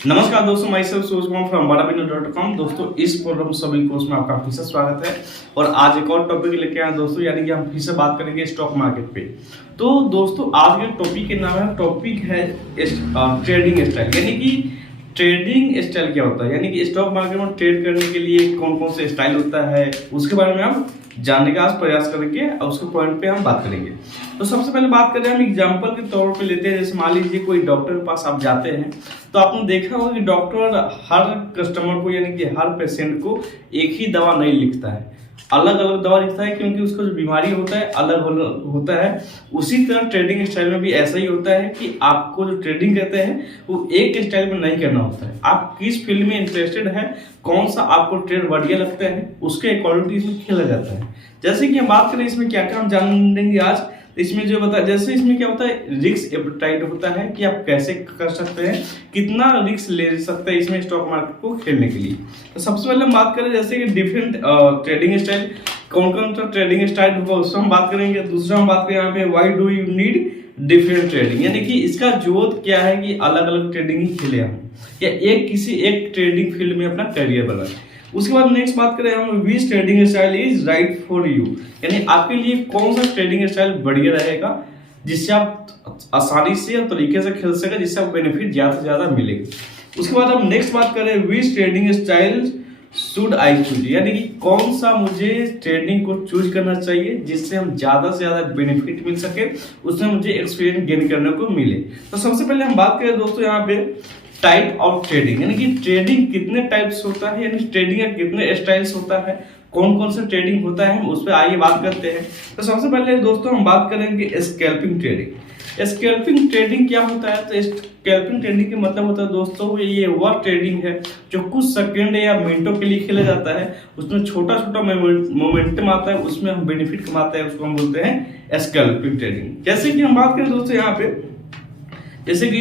नमस्कार दोस्तों, मैं सूरज कुमार फ्रॉम badavinod.com। दोस्तों, इस प्रोग्राम सभी कोर्स में आपका फिर से स्वागत है। और आज एक और टॉपिक लेके आए दोस्तों, यानी कि हम फिर से बात करेंगे स्टॉक मार्केट पे। तो दोस्तों, आज के टॉपिक के नाम है ट्रेडिंग स्टाइल। यानी कि ट्रेडिंग स्टाइल क्या होता है, यानी कि स्टॉक मार्केट में ट्रेड करने के लिए कौन कौन से स्टाइल होता है, उसके बारे में हम जानने का आज प्रयास करेंगे और उसके पॉइंट पे हम बात करेंगे। तो सबसे पहले बात करें, हम एग्जांपल के तौर पे लेते हैं। जैसे मान लीजिए कोई डॉक्टर के पास आप जाते हैं, तो आपने देखा होगा कि डॉक्टर हर कस्टमर को, यानी कि हर पेशेंट को एक ही दवा नहीं लिखता है, अलग अलग दवा लिखता है, क्योंकि उसका जो बीमारी होता है अलग होता है। उसी तरह ट्रेडिंग स्टाइल में भी ऐसा ही होता है कि आपको जो ट्रेडिंग कहते हैं वो एक स्टाइल में नहीं करना होता है। आप किस फील्ड में इंटरेस्टेड है, कौन सा आपको ट्रेड बढ़िया लगता है, उसके अकॉर्डिंग इसमें खेला जाता है। जैसे कि हम बात करें इसमें क्या क्या हम जानेंगे आज। इसमें जो बता, जैसे इसमें क्या होता है, रिस्क एपेटाइट होता है कि आप कैसे कर सकते हैं, कितना रिस्क ले सकते हैं इसमें स्टॉक मार्केट को खेलने के लिए। तो सबसे पहले हम बात करें जैसे कि डिफरेंट ट्रेडिंग स्टाइल, कौन कौन सा ट्रेडिंग स्टाइल होगा उससे हम बात करेंगे। दूसरा हम बात करें यहाँ पे why do you need different trading, यानी कि इसका जरूरत क्या है कि अलग अलग ट्रेडिंग ही खेले हम, या किसी एक ट्रेडिंग फील्ड में अपना करियर बनाए। उसके बाद नेक्स्ट बात करें हम, which trading style is right for you, यानी आपके लिए कौन सा ट्रेडिंग स्टाइल बढ़िया रहेगा जिससे आप आसानी से और तरीके से खेल सके, जिससे आपको बेनिफिट ज्यादा से ज्यादा मिलेगा। उसके बाद हम नेक्स्ट बात करें, which trading style should I choose, यानी कि कौन सा मुझे ट्रेडिंग को चूज करना चाहिए जिससे हम ज्यादा से ज्यादा बेनिफिट मिल सके, उसमें मुझे एक्सपीरियंस गेन करने को मिले। तो सबसे पहले हम बात करें दोस्तों यहाँ पे टाइप ऑफ ट्रेडिंग, यानी कि ट्रेडिंग कितने टाइप्स होता है, यानी ट्रेडिंग का कितने स्टाइल्स होता है, कौन कौन सा ट्रेडिंग होता है, हम उस पर आइए बात करते हैं। तो सबसे पहले दोस्तों हम बात करेंगे स्कैल्पिंग ट्रेडिंग। स्कैल्पिंग ट्रेडिंग क्या होता है, तो स्कैल्पिंग ट्रेडिंग का मतलब होता है दोस्तों, ये वह ट्रेडिंग है जो कुछ सेकंड या मिनटों के लिए खेला जाता है। उसमें छोटा छोटा मोमेंटम आता है, उसमें हम बेनिफिट कमाते हैं, उसको हम बोलते हैं स्कैल्पिंग ट्रेडिंग। जैसे कि हम बात करें दोस्तों यहाँ पे, जैसे कि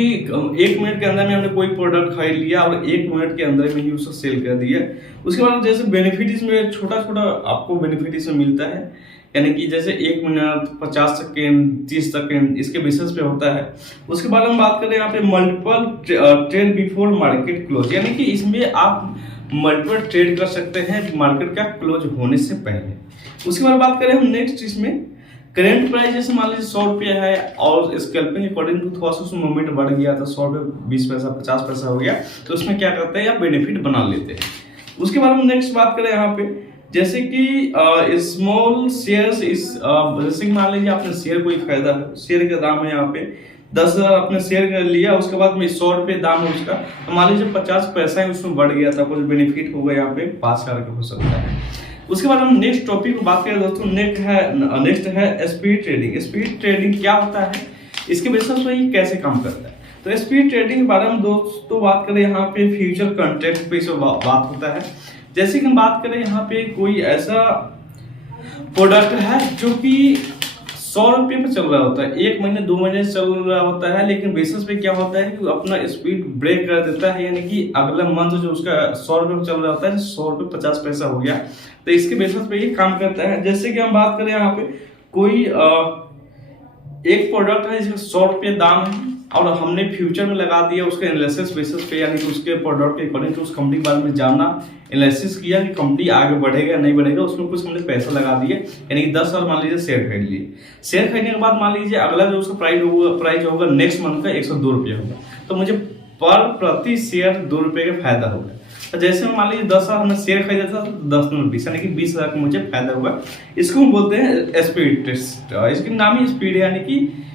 1 मिनट के अंदर में हमने कोई प्रोडक्ट खरीद लिया और 1 मिनट के अंदर में ही उसको सेल कर दिया। उसके बाद जैसे बेनिफिट इसमें छोटा छोटा आपको बेनिफिट इसमें मिलता है, यानी कि जैसे 1 मिनट 50 सेकेंड 30 सेकेंड इसके बेसिस पे होता है। उसके बाद हम बात करें यहाँ पे multiple trade before market close, यानी कि इसमें आप मल्टीपल ट्रेड कर सकते हैं मार्केट का क्लोज होने से पहले। उसके बाद बात करें हम नेक्स्ट, इसमें करेंट प्राइस जैसे मान लीजिए 100 रुपया है और स्कैल्पिंग अकॉर्डिंग टू थोड़ा सा उसमें मूवमेंट बढ़ गया था, 100 रुपये 20 पैसा 50 पैसा हो गया, तो उसमें क्या करते हैं या बेनिफिट बना लेते हैं। उसके बाद हम नेक्स्ट बात करें यहाँ पे, जैसे कि स्मॉल शेयर्स इस, जैसे कि मान लीजिए आपने शेयर कोई खरीदा है, शेयर का दाम है यहाँ पे 10,000, आपने शेयर कर लिया, उसके बाद में 100 रुपये दाम है उसका, तो मान लीजिए 50 पैसा ही उसमें बढ़ गया था, कुछ बेनिफिट होगा यहाँ पे 5,000 का हो सकता है। उसके बाद हम नेक्स्ट टॉपिक को बात करें दोस्तों, नेक्स्ट है स्पीड ट्रेडिंग। स्पीड ट्रेडिंग क्या होता है, इसके बेसिस पे ये कैसे काम करता है। तो स्पीड ट्रेडिंग के बारे में दोस्तों बात करें, यहाँ पे फ्यूचर कॉन्ट्रैक्ट पे इस बात होता है। जैसे कि हम बात करें यहाँ पे कोई ऐसा प्रोडक्ट है जो कि 100 रुपये पे चल रहा होता है, 1 महीने 2 महीने चल रहा होता है, लेकिन बेसिस पे क्या होता है कि अपना स्पीड ब्रेक कर देता है, यानी कि अगला मंथ जो उसका 100 रुपये पे चल रहा होता है 100 रुपये 50 पैसा हो गया, तो इसके बेसिस पे ये काम करता है। जैसे कि हम बात करें यहाँ पे कोई एक प्रोडक्ट है जिसका 100 रुपये दाम है और हमने फ्यूचर में लगा दिया उसके एनालिसिस बेसिस पे, यानी कि उसके प्रोडक्ट के अकॉर्डिंग टू उस कंपनी के बारे में जानना, एनालिसिस किया कि कंपनी आगे बढ़ेगा या नहीं बढ़ेगा, उसमें कुछ हमने पैसा लगा दिए, यानी कि 10 साल मान लीजिए शेयर खरीद लिए। शेयर खरीदने के बाद मान लीजिए अगला जो उसका प्राइस होगा नेक्स्ट मंथ का 102 रुपये होगा, तो मुझे प्रति शेयर 2 रुपये का फायदा होगा। तो जैसे मान लीजिए 10 साल हमने शेयर खरीदा था तो 10 में 20, यानी कि 20,000 का मुझे फायदा होगा। इसको हम बोलते हैं स्पीड ट्रेड, इसकी नाम ही स्पीड है, यानी कि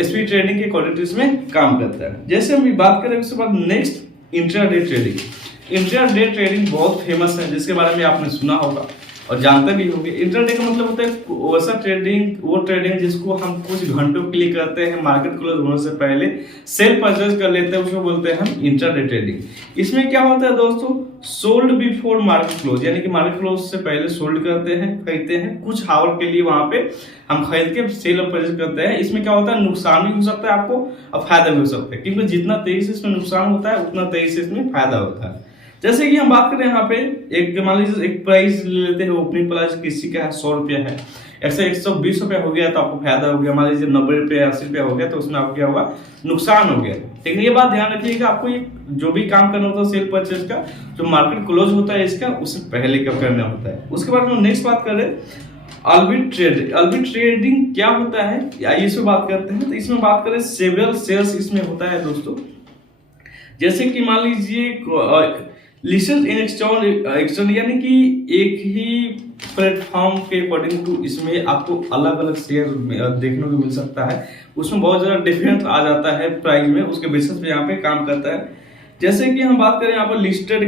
स्पीड ट्रेडिंग के अकॉर्डिंग इसमें काम करता है। जैसे हम बात करें उसके बाद next intraday trading. Intraday trading बहुत फेमस है, जिसके बारे में आपने सुना होगा और जानते भी होंगे। इंट्राडे का मतलब होता है वैसा ट्रेडिंग, वो ट्रेडिंग जिसको हम कुछ घंटों के लिए करते हैं, मार्केट क्लोज होने से पहले सेल परचेज कर लेते हैं, उसको बोलते हैं हम इंट्राडे ट्रेडिंग। इसमें क्या होता है दोस्तों, सोल्ड बिफोर मार्केट क्लोज, यानी कि मार्केट क्लोज से पहले सोल्ड करते हैं, खरीदते हैं, कुछ आवर के लिए वहां पे हम खरीद के सेल और परचेज करते हैं। इसमें क्या होता है, नुकसान भी हो सकता है आपको और फायदा भी हो सकता है, क्योंकि जितना तेजी से इसमें नुकसान होता है उतना तेजी से इसमें फायदा होता है। जैसे कि हम बात करें यहाँ पे, एक मान लीजिए एक प्राइस ले लेते हैं, ओपनिंग प्राइस किसी का है 100 रुपया है, ऐसे 120 रुपया हो गया तो आपको फायदा हो गया, मान लीजिए 90 रुपया 80 रुपया हो गया तो उसमें आपको क्या होगा, नुकसान हो गया। लेकिन ये बात ध्यान रखिएगा, आपको ये जो भी काम करना होता है सेल परचेज का, जो मार्केट क्लोज होता है इसका, उससे पहले क्या करना होता है। उसके बाद हम नेक्स्ट बात करें आर्बिट्रेटिंग क्या होता है, आइए इसमें बात करते हैं। तो इसमें बात करें सेवरल शेयर्स इसमें होता है दोस्तों। जैसे कि मान लीजिए लिस्टेड इन एक्सचेंज यानी कि एक ही प्लेटफॉर्म के अकॉर्डिंग टू इसमें आपको अलग अलग शेयर देखने को मिल सकता है, उसमें बहुत ज्यादा डिफरेंस आ जाता है प्राइस में, उसके बेसिस पे यहाँ पे काम करता है। जैसे कि हम बात करें यहाँ पर listed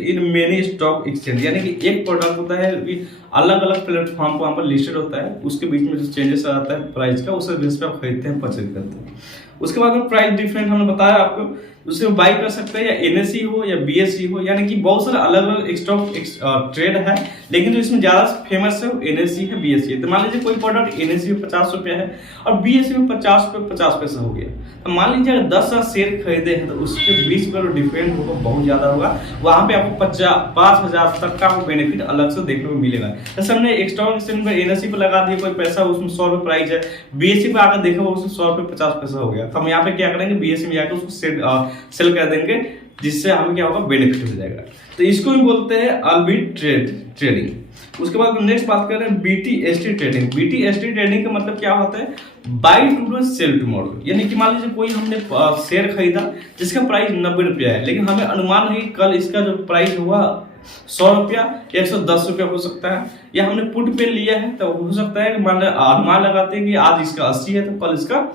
in many stock exchange, यानी कि एक प्रोडक्ट होता है कि अलग अलग प्लेटफॉर्म पर यहाँ पर लिस्टेड होता है, उसके बीच में जो चेंजेस आ जाता है प्राइस का, उस बेस पे आप खरीदते हैं परचेज करते हैं। उसके बाद में प्राइस डिफरेंट हमने बताया आपको, उससे बाई कर सकते हैं या एनएसई हो या बीएसई हो, यानी कि बहुत सारे अलग अलग स्टॉक ट्रेड है, लेकिन जो इसमें ज्यादा फेमस है वो एनएसई है, बीएसई है। तो मान लीजिए कोई प्रोडक्ट एनएसई में 50 रुपया है और बीएसई में 50 रुपये 50 पैसा हो गया, तो मान लीजिए अगर 10 शेयर खरीदे हैं तो उसके बीच में जो डिफरेंट होगा बहुत ज्यादा होगा, वहां पे आपको 5,000 तक का बेनिफिट अलग से देखने को मिलेगा। जैसे हमने एक स्टॉक एक्सचेंज पर एनएसई पर लगा दिया कोई पैसा, उसमें 100 रुपये प्राइस है, बीएसई पे आकर देखा उसमें 100 रुपये 50 पैसा हो गया, तो हम यहाँ पे क्या करेंगे, बीएसई में जाकर उसको सेल कर देंगे, जिससे हमें क्या होगा, बेनिफिट हो जाएगा। तो इसको भी बोलते हैं ट्रेडिंग। उसके बाद नेक्स्ट बात कर रहे हैं बीटीएसटी ट्रेडिंग। बीटीएसटी ट्रेडिंग का मतलब क्या होता है, बाय टुडे सेल टुमारो, यानी कि मान लीजिए कोई हमने शेयर खरीदा जिसका प्राइस 90 रुपया है, लेकिन हमें अनुमान है कि कल इसका जो प्राइस हुआ 100 रुपया 110 रुपया हो सकता है, या हमने पुट पे लिया है तो हो सकता है कि अनुमान लगाते हैं कि आज इसका 80 है तो कल इसका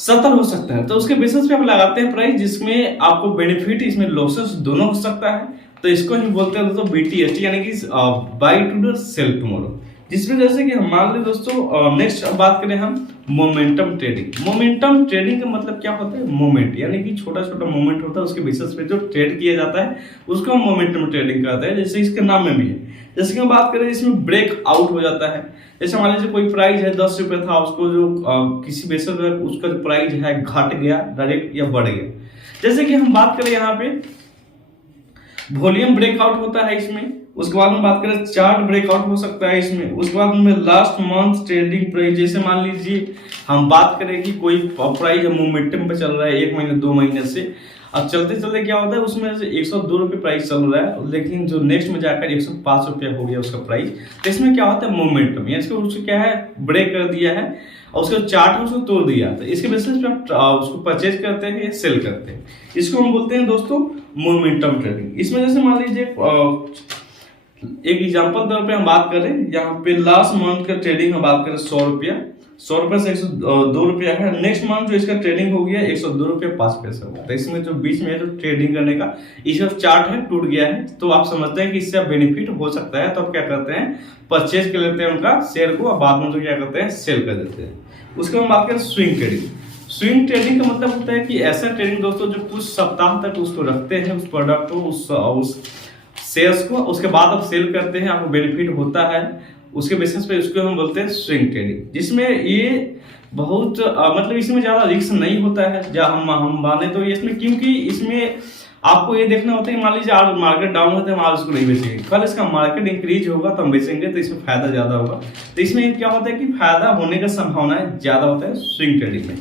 70 हो सकता है, तो उसके बेसिस पे आप लगाते हैं प्राइस, जिसमें आपको बेनिफिट इसमें लॉसेस दोनों हो सकता है। तो इसको ही बोलते हैं दोस्तों बीटीएसटी, यानी कि बाय टुडे सेल टुमारो। जिसमें जैसे कि हम मान लें दोस्तों, नेक्स्ट बात करें हम मोमेंटम ट्रेडिंग। मोमेंटम ट्रेडिंग का मतलब क्या होता है, मोमेंट, यानी कि छोटा छोटा मोमेंट होता है, उसके बेसिस पे जो ट्रेड किया जाता है उसको हम मोमेंटम ट्रेडिंग कहते हैं, जैसे इसके नाम में भी है। जैसे कि हम बात करें इसमें ब्रेक आउट हो जाता है, जैसे मान लीजिए कोई प्राइस है 10 रुपये था, उसको जो किसी बेसिस पे उसका जो प्राइस है घट गया डायरेक्ट या बढ़ गया। जैसे कि हम बात करें यहाँ पे वॉल्यूम ब्रेकआउट होता है इसमें, उसके बाद में बात करें चार्ट ब्रेकआउट हो सकता है इसमें, उसके बाद में लास्ट मंथ ट्रेडिंग प्राइस, जैसे मान लीजिए हम बात करें कि कोई प्राइस मोमेंटम पे चल रहा है 1 महीने 2 महीने से, अब चलते चलते क्या होता है उसमें से 102 रुपये प्राइस चल रहा है, लेकिन जो नेक्स्ट में जाकर 105 रुपया हो गया उसका प्राइस, तो इसमें क्या होता है मोमेंटम, यानी उसको क्या है, ब्रेक कर दिया है और उसका चार्ट है उसको तोड़ दिया, तो इसके बेसिस पे आप उसको परचेज करते हैं या सेल करते हैं, इसको हम बोलते हैं दोस्तों मोमेंटम ट्रेडिंग। इसमें जैसे मान लीजिए एक एग्जांपल तौर पे हम बात करें, यहाँ पे लास्ट मंथ का ट्रेडिंग हम बात करें 100 रुपया से 102 रुपया है, नेक्स्ट मंथ जो इसका ट्रेडिंग हो गया 102 रुपया 5 पैसा हुआ, तो इसमें जो बीच में जो ट्रेडिंग करने का ये चार्ट है टूट गया है, तो आप समझते हैं कि इससे बेनिफिट हो सकता है, तो आप क्या करते हैं, परचेज कर लेते हैं उनका शेयर को, और बाद में तो क्या करते हैं, सेल कर देते हैं। उसके बाद बात करें स्विंग ट्रेडिंग। स्विंग ट्रेडिंग का मतलब होता है कि ऐसा ट्रेडिंग दोस्तों जो कुछ सप्ताह तक उसको रखते हैं, उस प्रोडक्ट को, उस शेयर्स को, उसके बाद आप सेल करते हैं, आपको बेनिफिट होता है, उसके बेसिस पे उसको हम बोलते हैं स्विंग ट्रेडिंग, जिसमें ये बहुत मतलब इसमें ज्यादा रिस्क नहीं होता है, जब हम माने तो इसमें, क्योंकि इसमें आपको ये देखना होता है कि मान लीजिए आज मार्केट डाउन होता है, हम आज उसको नहीं बेचेंगे, कल इसका मार्केट इंक्रीज होगा तो हम बेचेंगे, तो इसमें फायदा ज्यादा होगा। तो इसमें क्या होता है कि फायदा होने का संभावना ज्यादा होता है स्विंग ट्रेडिंग में।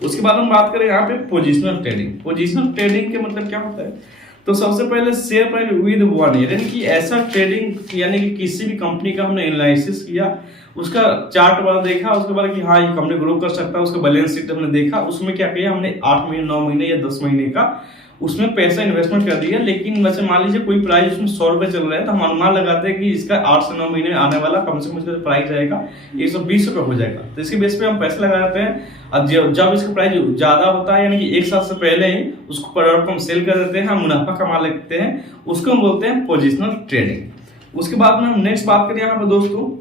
उसके बाद हम बात करें यहाँ पे पोजिशनल ट्रेडिंग। पोजिशनल ट्रेडिंग के मतलब क्या होता है, तो सबसे पहले शेयर प्राइस विद 1 ईयर, यानी कि ऐसा ट्रेडिंग, यानी कि किसी भी कंपनी का हमने एनालिसिस किया, उसका चार्ट वाला देखा, उसके बाद कि हाँ ये कंपनी ग्रो कर सकता है, उसका बैलेंस शीट हमने देखा, उसमें क्या किया हमने 8 महीने 9 महीने या 10 महीने का उसमें पैसा इन्वेस्टमेंट कर दिया। लेकिन वैसे मान लीजिए कोई प्राइस उसमें 100 रुपये चल रहा है, तो हम अनुमान लगाते हैं कि इसका 8 से 9 महीने आने वाला कम से कम इसका प्राइस आएगा 120 रुपये हो जाएगा, तो इसके बेस पे हम पैसे लगाते हैं। अब जब इसका प्राइस ज्यादा होता है, यानी कि 1 साल से पहले ही उसको प्रोडक्ट को हम सेल कर देते हैं, हम मुनाफा कमा लेते हैं, उसको हम बोलते हैं पोजिशनल ट्रेडिंग। उसके बाद में हम नेक्स्ट बात करें यहाँ पर दोस्तों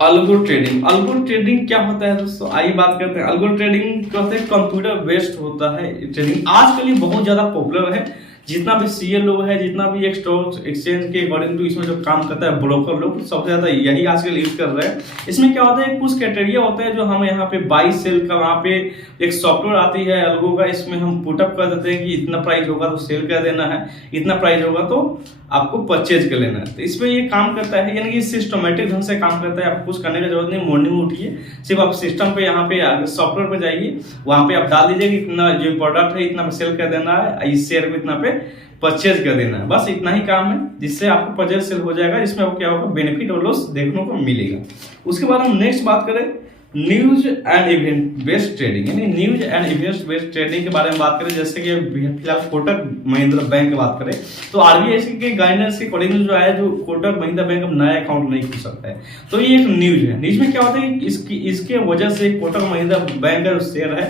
अल्गो ट्रेडिंग। अल्गो ट्रेडिंग क्या होता है दोस्तों, आइए बात करते हैं। अल्गो ट्रेडिंग कहते हैं कंप्यूटर बेस्ड होता है ट्रेडिंग, आजकल ये बहुत ज्यादा पॉपुलर है, जितना भी सीए लोग है, जितना भी एक स्टॉक एक्सचेंज के अकॉर्डिंग टू इसमें जो काम करता है ब्रोकर लोग, सबसे ज्यादा यही आजकल यूज कर रहे हैं। इसमें क्या होता है, कुछ क्राइटेरिया होता है जो हम यहाँ पे बाई सेल का, वहाँ पे एक सॉफ्टवेयर आती है अलगो का, इसमें हम पुटअप कर देते हैं कि इतना प्राइस होगा तो सेल कर देना है, इतना प्राइस होगा तो आपको परचेज कर लेना है। तो इसमें ये काम करता है, यानी कि सिस्टमेटिक ढंग से काम करता है। आपको कुछ करने की जरूरत नहीं, मॉर्निंग में उठिए, सिर्फ आप सिस्टम पे यहाँ पे सॉफ्टवेयर पे जाइए, वहाँ पे आप डाल दीजिए कि इतना जो प्रोडक्ट है इतना पे सेल कर देना है, इस शेयर को इतना पे परचेज कर देना है। बस इतना ही काम है, जिससे आपको परचेज सेल हो जाएगा। इसमें आपको क्या होगा, बेनिफिट और लॉस देखने को मिलेगा। उसके बाद हम नेक्स्ट बात करें news and event based trading, यानी news and event based trading के बारे में बात करें। जैसे कि फिलहाल कोटक महिंद्रा बैंक की बात करें तो आरबीआई के गाइडेंस के अकॉर्डिंग जो है, जो कोटक महिंद्रा बैंक अब नया अकाउंट नहीं खुल सकता है। तो ये एक न्यूज है। न्यूज में क्या होता है कि इसके वजह से कोटक महिंद्रा बैंक का जो शेयर है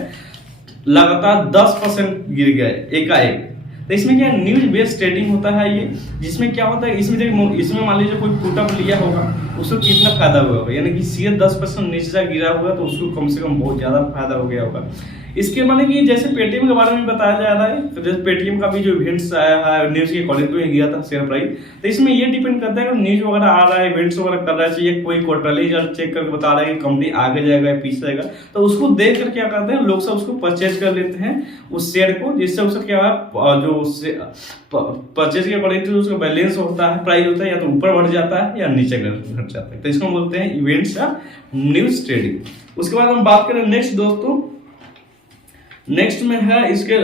लगातार 10% गिर गया एकाएक। तो इसमें क्या न्यूज बेस्ड ट्रेडिंग होता है ये, जिसमें क्या होता है, इसमें मान लीजिए कोई पुटअप लिया होगा, उसको कितना फायदा हुआ होगा, यानी कि शेयर 10% नीचे से गिरा होगा तो उसको कम से कम बहुत ज्यादा फायदा हो गया होगा। इसके माने कि जैसे पेटीएम के बारे में बताया जा रहा है, तो जैसे पेटीएम का भी जो इवेंट्स आया है न्यूज के अकॉर्डिंग टू गया था शेयर प्राइस। तो इसमें ये डिपेंड करता है कि न्यूज वगैरह आ रहा है, इवेंट्स वगैरह कर रहा है, चाहिए कोई क्वार्टरली रिजल्ट चेक करके बता रहा है कि कंपनी आगे जाएगा या पीछे जाएगा, तो उसको देख कर क्या करते हैं लोग सब, उसको परचेज कर लेते हैं उस शेयर को, जिससे उसका क्या है, जो परचेज के अकॉर्डिंग टू उसका बैलेंस होता है, प्राइस होता है, या तो ऊपर बढ़ जाता है या नीचे घट जाता है। तो इसको बोलते हैं इवेंट्स या न्यूज ट्रेडिंग। उसके बाद हम बात करें नेक्स्ट दोस्तों, नेक्स्ट में है इसके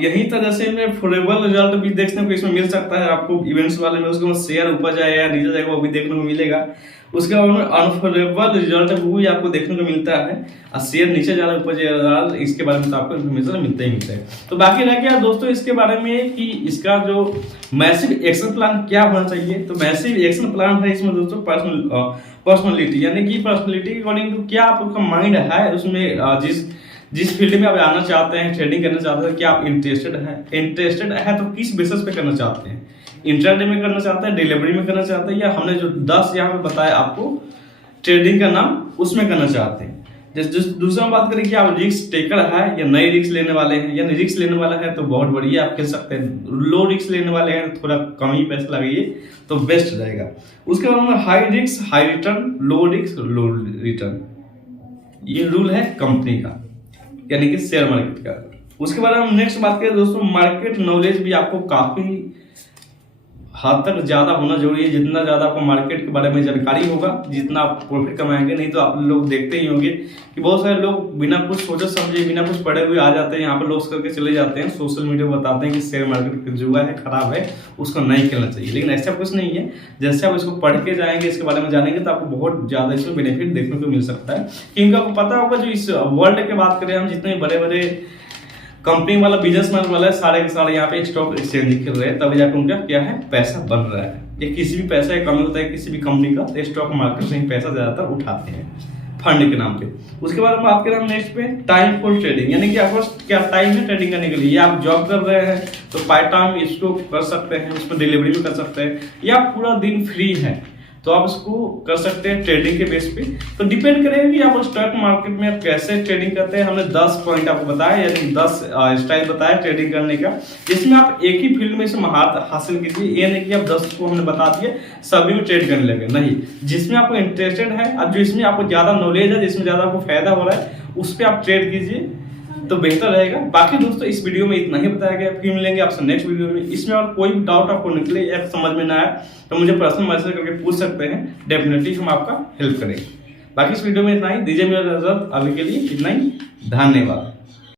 यही तरह से में फेवरेबल रिजल्ट भी देखने को इसमें मिल सकता है आपको इवेंट्स वाले में। उसके बाद शेयर ऊपर जाएगा या नीचे जाएगा वो भी देखने को मिलेगा। उसके बाद में अनफेवरेबल रिजल्ट वो भी आपको देखने को मिलता है, और शेयर नीचे जा रहा है ऊपर जा रहा है, इसके बारे में तो आपको इन्फॉर्मेशन मिलता ही मिलता है। तो बाकी रह गया दोस्तों इसके बारे में कि इसका जो मैसिव एक्शन प्लान क्या होना चाहिए। तो मैसिव एक्शन प्लान है इसमें दोस्तों पर्सनैलिटी, यानी कि पर्सनैलिटी के अकॉर्डिंग टू क्या आपका माइंड है, उसमें जिस फील्ड में आप आना चाहते हैं, ट्रेडिंग करना चाहते हैं, क्या आप इंटरेस्टेड है तो किस बेसिस पे करना चाहते हैं, इंट्राडे में करना चाहते हैं, डिलीवरी में करना चाहते हैं, या हमने जो 10 यहाँ पे बताया आपको ट्रेडिंग का नाम उसमें करना चाहते हैं। जैसे दूसरा बात करें कि आप रिस्क टेकर है या नई रिस्क लेने वाले हैं, या रिस्क लेने वाला है तो बहुत बढ़िया आप खेल सकते हैं। लो रिस्क लेने वाले हैं थोड़ा कम ही पैसा लगाइए तो बेस्ट रहेगा। उसके बाद में high risk high return, low risk low return, ये रूल है कंपनी का, यानी कि शेयर मार्केट का। उसके बाद हम नेक्स्ट बात करें दोस्तों, मार्केट नॉलेज भी आपको काफी हद तक ज्यादा होना जरूरी है। जितना ज्यादा आपको मार्केट के बारे में जानकारी होगा, जितना आप प्रॉफिट कमाएंगे। नहीं तो आप लोग देखते ही होंगे कि बहुत सारे लोग बिना कुछ सोचे समझे, बिना कुछ पढ़े हुए आ जाते हैं, यहाँ पे लॉस करके चले जाते हैं, सोशल मीडिया बताते हैं कि शेयर मार्केट जुआ है, खराब है, उसको नहीं खेलना चाहिए। लेकिन ऐसा कुछ नहीं है। जैसे आप इसको पढ़ के जाएंगे, इसके बारे में जानेंगे, तो आपको बहुत ज्यादा इसमें बेनिफिट देखने को मिल सकता है। क्योंकि आपको पता होगा जो इस वर्ल्ड की बात करें हम, जितने बड़े बड़े कंपनी वाला बिजनेसमैन वाला है, सारे के सारे यहाँ पे स्टॉक एक्सचेंज खेल रहे हैं, तभी जाकर उनका क्या है पैसा बन रहा है। ये किसी भी पैसा का कमी होता है किसी भी कंपनी का, तो स्टॉक मार्केट से ही पैसा ज्यादातर उठाते हैं फंड के नाम पे। उसके बाद हम बात करें नेक्स्ट पे टाइम फॉर ट्रेडिंग, यानी कि आपको क्या टाइम है ट्रेडिंग करने के लिए। या आप जॉब कर रहे हैं तो पार्ट टाइम इसको कर सकते हैं, उसमें डिलीवरी भी कर सकते हैं, या पूरा दिन फ्री है तो आप इसको कर सकते हैं ट्रेडिंग के बेस पे। तो डिपेंड करेगा कि आप स्टॉक मार्केट में आप कैसे ट्रेडिंग करते हैं। हमने 10 पॉइंट आपको बताया, यानी 10 स्टाइल बताया ट्रेडिंग करने का, जिसमें आप एक ही फील्ड में से महारत हासिल कीजिए। ये नहीं कि आप 10 को हमने बता दिए सभी में ट्रेड करने लगे, नहीं। जिसमें आपको इंटरेस्टेड है और जिसमें आपको ज्यादा नॉलेज है, जिसमें ज्यादा आपको फायदा हो रहा है, उस पर आप ट्रेड कीजिए तो बेहतर रहेगा। बाकी दोस्तों इस वीडियो में इतना ही बताया गया, फिर मिलेंगे आपसे नेक्स्ट वीडियो में। इसमें और कोई भी डाउट आपको निकले या समझ में ना आए तो मुझे पर्सनल मैसेज करके पूछ सकते हैं, डेफिनेटली हम आपका हेल्प करेंगे। बाकी इस वीडियो में इतना ही, दीजिए मेरा इजाजत, अभी के लिए इतना ही, धन्यवाद।